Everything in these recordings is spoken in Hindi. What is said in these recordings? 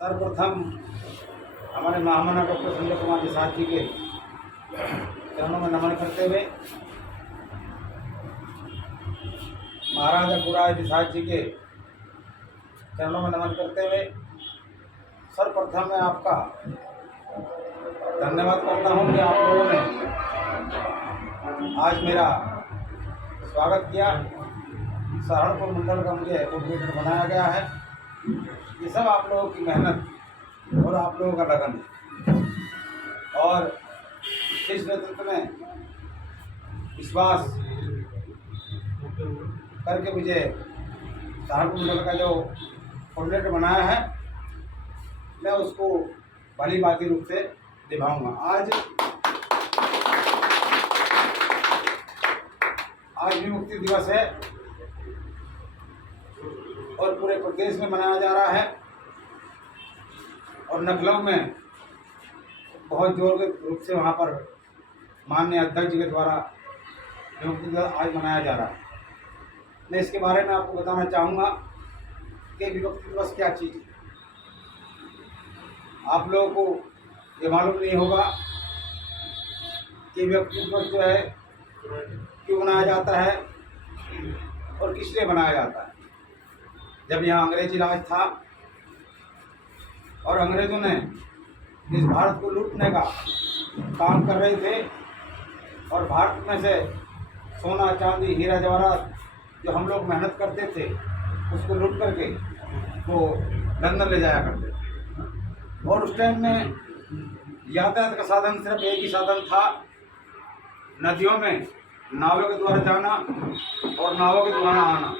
सर्वप्रथम हमारे महामना डॉक्टर संजय कुमार निषाद जी के चरणों में नमन करते हुए, महाराजा गुराज निषाद जी के चरणों में नमन करते हुए सर्वप्रथम मैं आपका धन्यवाद करता हूं कि आप लोगों ने आज मेरा स्वागत किया। सहारनपुर मंडल का मुझे कोऑर्डिनेटर बनाया गया है। ये सब आप लोगों की मेहनत और आप लोगों का लगन है, और इस नेतृत्व में विश्वास करके मुझे सहारनपुर मंडल का जो कोऑर्डिनेटर बनाया है, मैं उसको भली भांति रूप से निभाऊंगा। आज भी मुक्ति दिवस है और पूरे प्रदेश में मनाया जा रहा है, और लखनऊ में बहुत जोर के रूप से वहाँ पर माननीय अध्यक्ष जी के द्वारा मुक्ति दिवस आज मनाया जा रहा है। मैं इसके बारे में आपको बताना चाहूँगा कि विमुक्ति दिवस क्या चीज़ है। आप लोगों को ये मालूम नहीं होगा कि विमुक्ति दिवस जो है क्यों मनाया जाता है और किस लिए मनाया जाता है। जब यहाँ अंग्रेजी राज था और अंग्रेजों ने इस भारत को लूटने का काम कर रहे थे, और भारत में से सोना चांदी हीरा जवाहरात जो हम लोग मेहनत करते थे उसको लूट करके वो लंदन ले जाया करते थे। और उस टाइम में यातायात का साधन सिर्फ एक ही साधन था, नदियों में नावों के द्वारा जाना और नावों के द्वारा आना।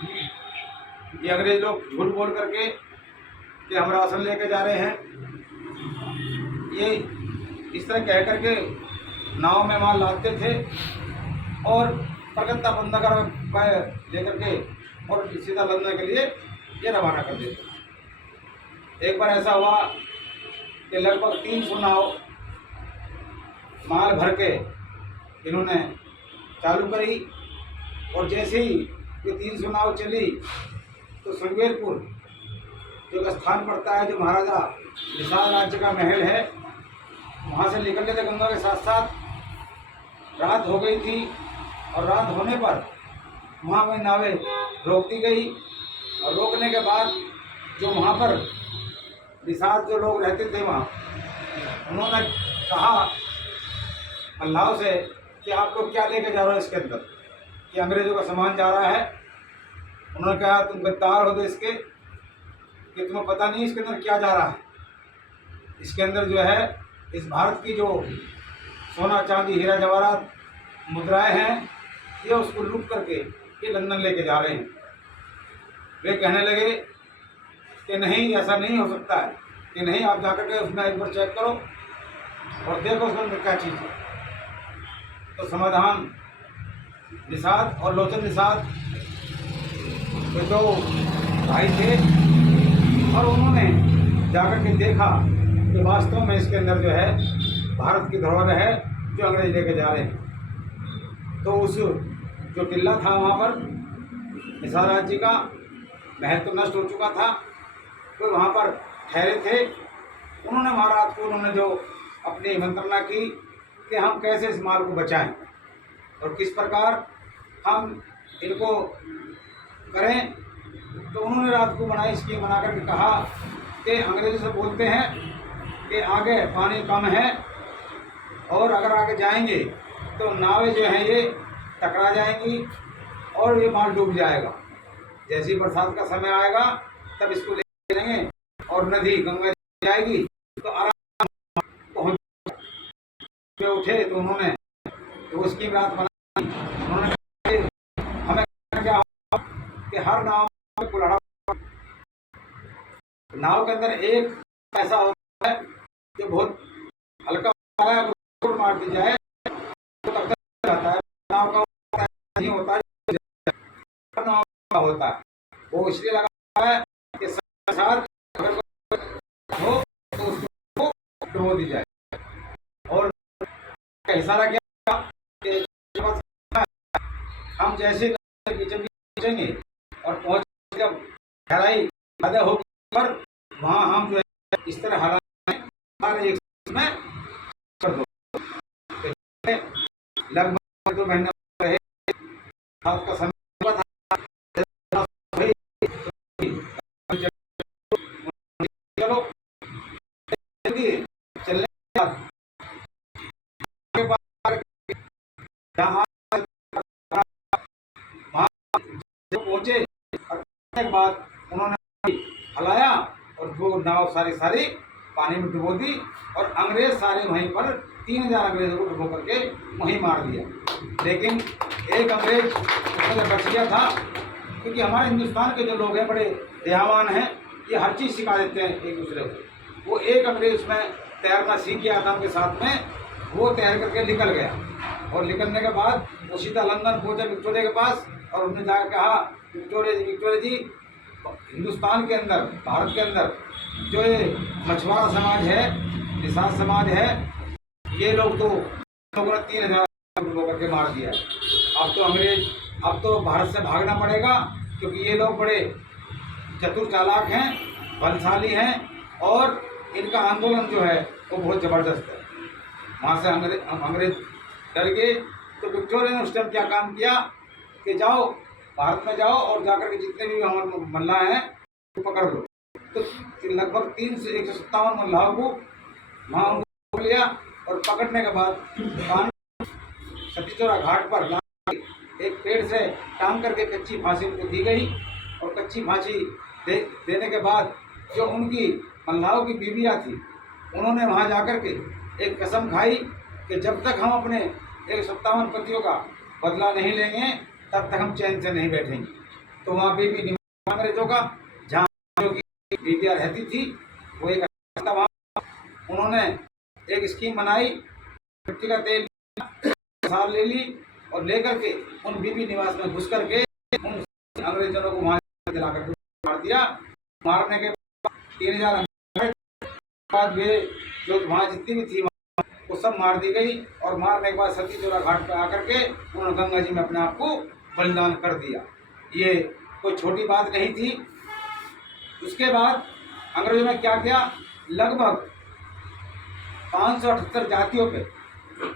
ये अंग्रेज लोग झूठ बोल करके कि हम राशन लेके जा रहे हैं, ये इस तरह कह करके नाव में माल लादते थे और कलकत्ता बंदरगाह लेकर के और सीधा लंदन के लिए ये रवाना कर देते। एक बार ऐसा हुआ कि लगभग 300 नाव माल भर के इन्होंने चालू करी, और जैसे ही ये 300 नाव चली तो संगेरपुर जो एक स्थान पड़ता है, जो महाराजा निषाद राज्य का महल है, वहाँ से निकलने थे गंगा के साथ साथ रात हो गई थी, और रात होने पर वहाँ में नावें रोक दी गई। और रोकने के बाद जो वहाँ पर निषाद जो लोग रहते थे वहाँ, उन्होंने कहा अल्लाह से कि आप लोग क्या लेके जा रहे हो इसके अंदर, कि अंग्रेज़ों का सामान जा रहा है। उन्होंने कहा तुम गद्दार हो देश के, कि तुम्हें पता नहीं इसके अंदर क्या जा रहा है। इसके अंदर जो है इस भारत की जो सोना चांदी हीरा जवाहरात मुद्राएं हैं, ये उसको लूट करके ये लंदन लेके जा रहे हैं। वे कहने लगे कि नहीं, ऐसा नहीं हो सकता है, कि नहीं, आप जाकर के उसमें एक बार चेक करो और देखो उसके अंदर क्या चीज़ है। तो समाधान निषाद और लोचन निषाद ये दो भाई थे, और उन्होंने जाकर के देखा कि वास्तव में इसके अंदर जो है भारत की धरोहर है जो अंग्रेज लेके जा रहे हैं। तो उस जो टिल्ला था वहाँ पर निषाद राज्य का महल तो नष्ट हो चुका था, तो वहाँ पर ठहरे थे। उन्होंने महाराज को उन्होंने जो अपनी मंत्रणा की कि हम कैसे इस माल को बचाएं और किस प्रकार हम इनको करें। तो उन्होंने रात को बनाई स्कीम बना करके कहा कि अंग्रेजों से बोलते हैं कि आगे पानी कम है, और अगर आगे जाएंगे तो नावें जो हैं ये टकरा जाएंगी और ये माल डूब जाएगा। जैसे ही बरसात का समय आएगा तब इसको ले जाएंगे और नदी गंगा जाएगी तो आराम पहुँच उठे। तो उन्होंने तो स्कीम रात बनाई। उन्होंने हमें क्या हो कि हर नाव में कुल्हाड़ा, नाव के अंदर एक ऐसा होता है जो बहुत हल्का होता है, वो मार दी जाए तो तब तक जाता है। नाव का नहीं होता है, नाव का होता है, वो इसलिए लगा है कि साथ अगर हो तो उसको डुबो दी जाए। और इशारा क्या कि हम जैसे पहुंचेंगे और पहुंच जब गहराई ज़्यादा होगी पर वहाँ हम जो है इस तरह हालात हर एक में कर दो। लगभग 2 महीने रहे, रात का समय हुआ था, चलो चलने के बाद जहाँ जो पहुंचे के बाद उन्होंने हलाया और वो नाव सारी पानी में डुबो दी और अंग्रेज सारे वहीं पर 3000 अंग्रेजों को डुबो करके वहीं मार दिया। लेकिन एक अंग्रेज उसमें बच गया था, क्योंकि हमारे हिंदुस्तान के जो लोग हैं बड़े दयावान हैं, ये हर चीज़ सिखा देते हैं एक दूसरे को। वो एक अंग्रेज उसमें तैरना सीख गया था उनके साथ में, वो तैर करके निकल गया और निकलने के बाद वो सीधा लंदन पहुंचा विक्टोरिया के पास और उन्होंने जाकर कहा, विक्टोरिया जी, हिंदुस्तान के अंदर, भारत के अंदर जो ये मछुआरा समाज है, निषाद समाज है, ये लोग तो लोगों ने 3000 डुबो करके मार दिया। अब तो भारत से भागना पड़ेगा, क्योंकि ये लोग बड़े चतुर चालाक हैं, बलशाली हैं और इनका आंदोलन जो है वो बहुत ज़बरदस्त है। वहाँ से अंग्रेज डर गए। तो विक्टोरिया ने उस टाइम क्या काम किया कि जाओ भारत में जाओ और जाकर के जितने भी हमारे मल्लाह हैं वो पकड़ लो। तो लगभग 157 मल्लाहों को वहाँ उनको लिया और पकड़ने के बाद सतीचौरा घाट पर एक पेड़ से टांग करके कच्ची फांसी उनको दी गई और कच्ची फांसी देने के बाद जो उनकी मल्लाहों की बीवियाँ थी, उन्होंने वहाँ जाकर के एक कसम खाई कि जब तक हम अपने 157 पतियों का बदला नहीं लेंगे तब तक हम चैन से नहीं बैठेंगे। तो वहाँ बीवी अंग्रेजों का जहाँ जो की बीवियाँ रहती थी वो एक वहाँ उन्होंने एक स्कीम बनाई, मिट्टी का तेल साल ले ली और लेकर के उन बीबी निवास में घुस करके उन अंग्रेजों को वहाँ दिला कर मार दिया। मारने के बाद 3000 बाद वे जो वहाँ जितनी भी थी वो सब मार दी गई और मारने के बाद सतीचौरा घाट पर आकर के उन्होंने गंगा जी में अपने आप को बलिदान कर दिया। ये कोई छोटी बात नहीं थी। उसके बाद अंग्रेजों ने क्या किया, लगभग 578 जातियों पे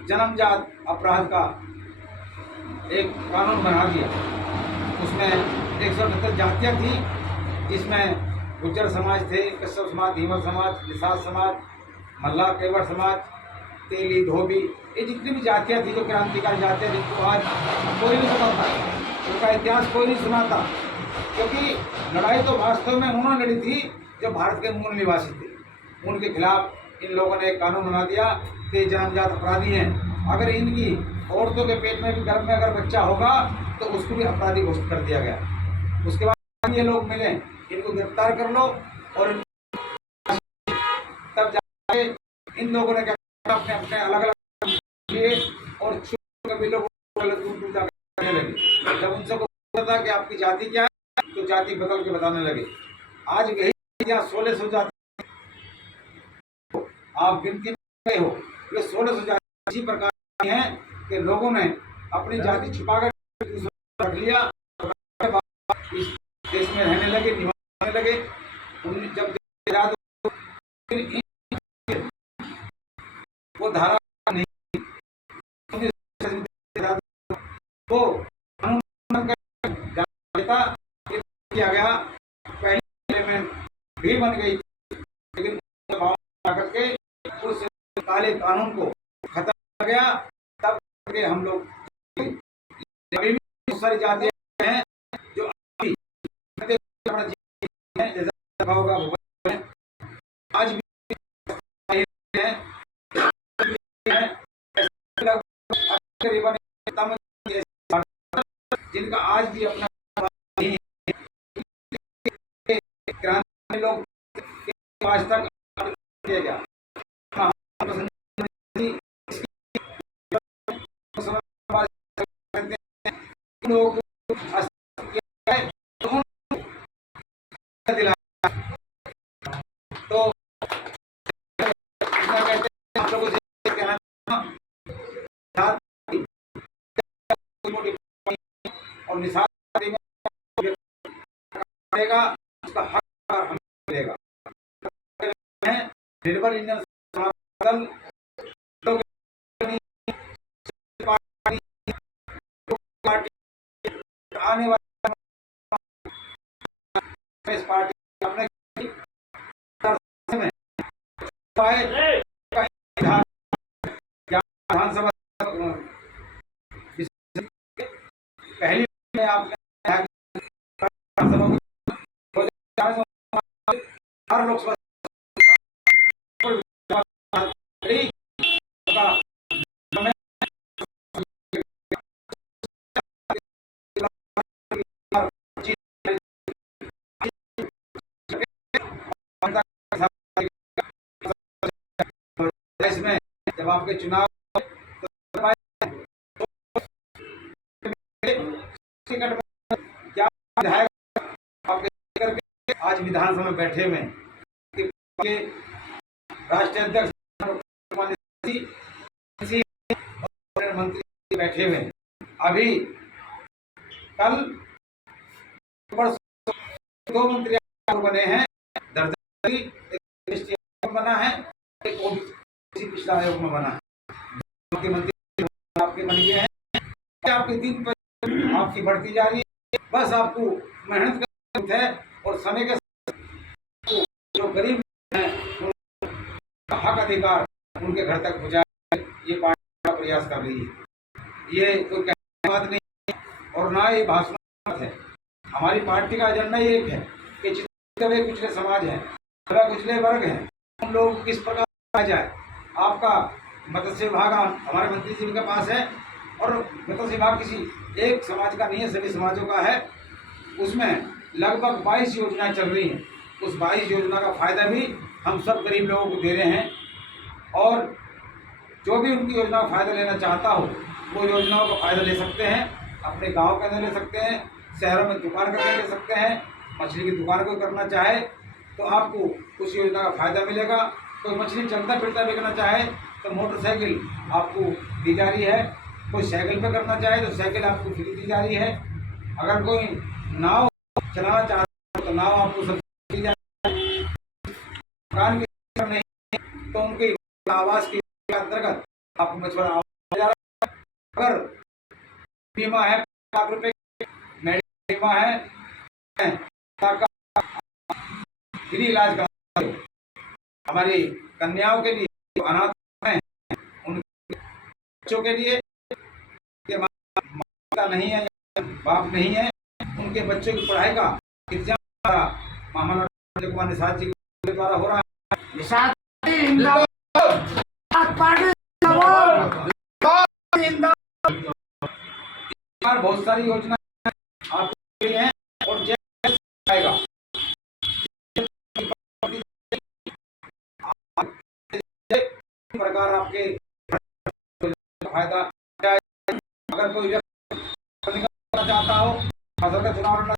जन्मजात अपराध का एक कानून बना दिया। उसमें 178 जातियाँ थी, जिसमें गुज्जर समाज थे, कश्यप समाज, धीवर समाज, निषाद समाज, मल्लाह केवट समाज, तेली, धोबी, ये जितनी भी जातियाँ थी जो क्रांतिकारी जातियाँ, जिनको आज कोई नहीं सुनाता, उनका इतिहास कोई नहीं सुनाता, क्योंकि लड़ाई तो वास्तव में उन्होंने लड़ी थी जो भारत के मूल निवासी थे। उनके खिलाफ इन लोगों ने एक कानून बना दिया कि जन्मजात अपराधी हैं, अगर इनकी औरतों के पेट में भी गर्भ में अगर बच्चा होगा तो उसको भी अपराधी घोषित कर दिया गया। उसके बाद ये लोग मिले, इनको गिरफ्तार कर लो और तब जाके इन लोगों ने क्या अपने अपने अलग अलग किए और कभी लोग दूर करने लगे। जब उनसे को पता था कि आपकी जाति क्या है तो जाति बदल के बताने लगे। आज यही 1600 जाति आप गिनती में हो, ये 1600 जाति इसी प्रकार की हैं कि लोगों ने अपनी जाति छुपाकर रख लिया, इस देश में रहने लगे, निवास लगे। जब वो धारा नहीं वो किया गया, पहले में भी बन गई, लेकिन करके उस काले कानून को खत्म कर गया। तब हम लोग अभी भी बहुत सारी जातियां हैं जो अभी होगा आज भी है, जिनका आज भी अपना क्रांति लोग आज तक किया गया। तो आप लोगों से कहना और निषाद उसका हक मिलेगा। है निर्बल इंडियन दल पार्टी आने वाले इस पार्टी अपने विधानसभा पहली में आपने हर लोकसभा इसमें जब आपके चुनाव क्या विधायक आपके करके आज विधानसभा में बैठे हुए राष्ट्रीय अध्यक्ष मंत्री बैठे हुए अभी कल 2 मंत्री बने हैं, बना है, एक ओबीसी पिछड़ा आयोग में बना है, मुख्यमंत्री आपके बन गए हैं। आपके दिन पर आपकी बढ़ती जा रही है, बस आपको मेहनत करनी है और समय के जो गरीब हैं उनका हक अधिकार उनके घर तक पहुँचाए ये पार्टी का प्रयास कर रही है। ये कोई कहने की बात नहीं है और ना ये भाषण है। हमारी पार्टी का एजेंडा ये एक है कि जितने भी पिछले समाज हैं, पिछले वर्ग हैं, उन लोगों को किस प्रकार लाया जाए। आपका मत्स्य विभाग हमारे मंत्री जी के पास है और मत्स्य विभाग किसी एक समाज का नहीं है, सभी समाजों का है। उसमें लगभग 22 योजनाएं चल रही हैं। उस 22 योजना का फायदा भी हम सब गरीब लोगों को दे रहे हैं और जो भी उनकी योजना का फायदा लेना चाहता हो वो योजनाओं का फायदा ले सकते हैं। अपने गाँव के अंदर ले सकते हैं, शहरों में दुकान करके ले सकते हैं, मछली की दुकान को करना चाहे तो आपको उस योजना का फायदा मिलेगा। कोई मछली चलता फिरता बेचना चाहे तो मोटरसाइकिल आपको दी जा रही है, कोई साइकिल पे करना चाहे तो साइकिल आपको फ्री दी जा रही है। अगर कोई नाव चलाना चाहता है तो नाव आपको सब्सिडी दी जा रही है। मकान की नहीं तो उनके आवास के अंतर्गत आपको मछुआरा आवास जा रहा है। अगर बीमा है 5 लाख रुपए, मेडिकल बीमा है, फ्री इलाज का हमारी कन्याओं के लिए, अनाथ हैं उनके बच्चों के लिए माता नहीं है, बाप नहीं है, उनके बच्चों की पढ़ाई का इंतजाम महामना कुमार निषाद जी के द्वारा हो रहा है। बहुत सारी योजना आपके लिए हैं और आएगा प्रकार आपके फायदा। अगर कोई करना चाहता हो, फसल का चुनाव लड़ना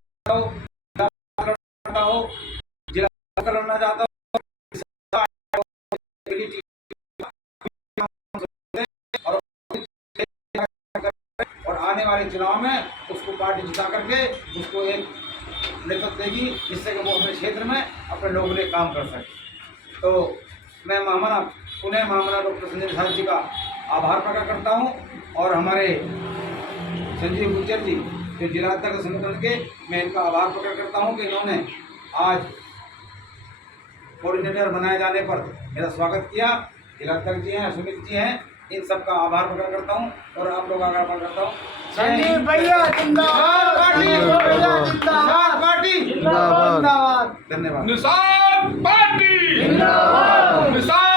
चाहता हो, जिला लड़ना चाहता हो और आने वाले चुनाव में उसको पार्टी जिता करके उसको एक नेतृत्व देगी जिससे कि वो अपने क्षेत्र में अपने लोगों के लिए काम कर सके। तो मैं पुनः महामना डॉक्टर संजय निषाद जी का आभार प्रकट करता हूं और हमारे संजीव गुज्जर जी जो जिलाध्यक्ष संगठन के, मैं इनका आभार प्रकट करता हूं कि इन्होंने आज कोऑर्डिनेटर बनाए जाने पर मेरा स्वागत किया। जिलाध्यक्ष जी हैं, सुमित जी हैं, इन सब का आभार प्रकट करता हूं और आप लोगों का आभार प्रकट करता हूं। संजीव भैया जिंदाबाद, पार्टी जिंदाबाद, धन्यवाद। निषाद पार्टी जिंदाबाद, निषाद